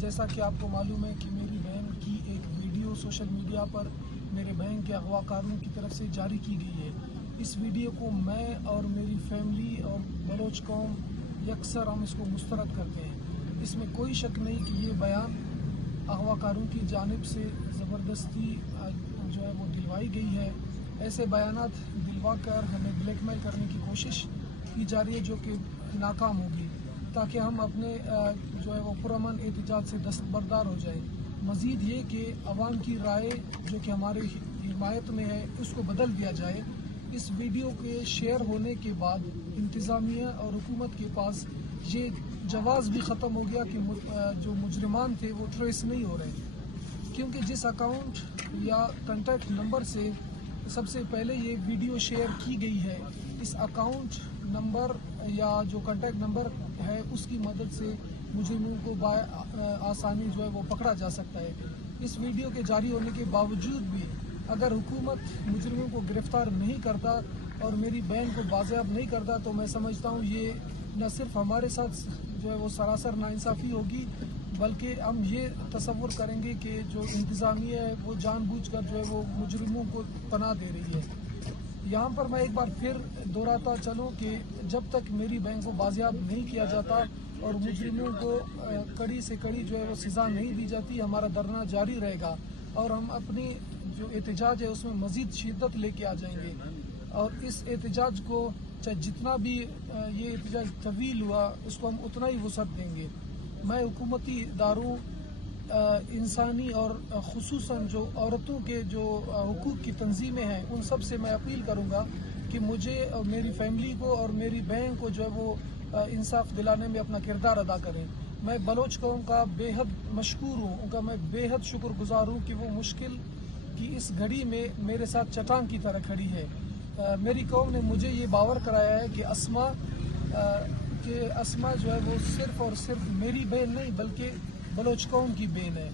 جیسا کہ آپ کو معلوم ہے کہ میری بہن کی ایک ویڈیو سوشل میڈیا پر میرے بہن کے اغوا کاروں کی طرف سے جاری کی گئی ہے۔ اس ویڈیو کو میں اور میری فیملی اور بلوچ قوم یکسر ہم اس کو مسترد کرتے ہیں۔ اس میں کوئی شک نہیں کہ یہ بیان اغوا کاروں کی جانب سے زبردستی جو ہے وہ دلوائی گئی ہے۔ ایسے بیانات دلوا کر ہمیں بلیک میل کرنے کی کوشش کی جا رہی ہے جو کہ ناکام ہوگی، تاکہ ہم اپنے جو ہے وہ پرامن احتجاج سے دستبردار ہو جائیں۔ مزید یہ کہ عوام کی رائے جو کہ ہماری حمایت میں ہے اس کو بدل دیا جائے۔ اس ویڈیو کے شیئر ہونے کے بعد انتظامیہ اور حکومت کے پاس یہ جواز بھی ختم ہو گیا کہ جو مجرمان تھے وہ ٹریس نہیں ہو رہے، کیونکہ جس اکاؤنٹ یا کنٹیکٹ نمبر سے سب سے پہلے یہ ویڈیو شیئر کی گئی ہے، اس اکاؤنٹ نمبر یا جو کنٹیکٹ نمبر ہے اس کی مدد سے مجرموں کو آسانی جو ہے وہ پکڑا جا سکتا ہے۔ اس ویڈیو کے جاری ہونے کے باوجود بھی اگر حکومت مجرموں کو گرفتار نہیں کرتا اور میری بہن کو بازیاب نہیں کرتا تو میں سمجھتا ہوں یہ نہ صرف ہمارے ساتھ جو ہے وہ سراسر ناانصافی ہوگی، بلکہ ہم یہ تصور کریں گے کہ جو انتظامیہ ہے وہ جان بوجھ کر جو ہے وہ مجرموں کو پناہ دے رہی ہے۔ یہاں پر میں ایک بار پھر دہراتا چلوں کہ جب تک میری بہن کو بازیاب نہیں کیا جاتا اور مجرموں کو کڑی سے کڑی جو ہے وہ سزا نہیں دی جاتی، ہمارا دھرنا جاری رہے گا اور ہم اپنی جو احتجاج ہے اس میں مزید شدت لے کے آ جائیں گے، اور اس احتجاج کو چاہے جتنا بھی یہ احتجاج طویل ہوا اس کو ہم اتنا ہی وسعت دیں گے۔ میں حکومتی اداروں، انسانی اور خصوصاً جو عورتوں کے جو حقوق کی تنظیمیں ہیں ان سب سے میں اپیل کروں گا کہ مجھے اور میری فیملی کو اور میری بہن کو جو ہے وہ انصاف دلانے میں اپنا کردار ادا کریں۔ میں بلوچ قوم کا بے حد مشکور ہوں، ان کا میں بے حد شکر گزار ہوں کہ وہ مشکل کی اس گھڑی میں میرے ساتھ چٹان کی طرح کھڑی ہے۔ میری قوم نے مجھے یہ باور کرایا ہے کہ اسما جو ہے وہ صرف اور صرف میری بہن نہیں بلکہ بلوچ قوم کی بہن ہے۔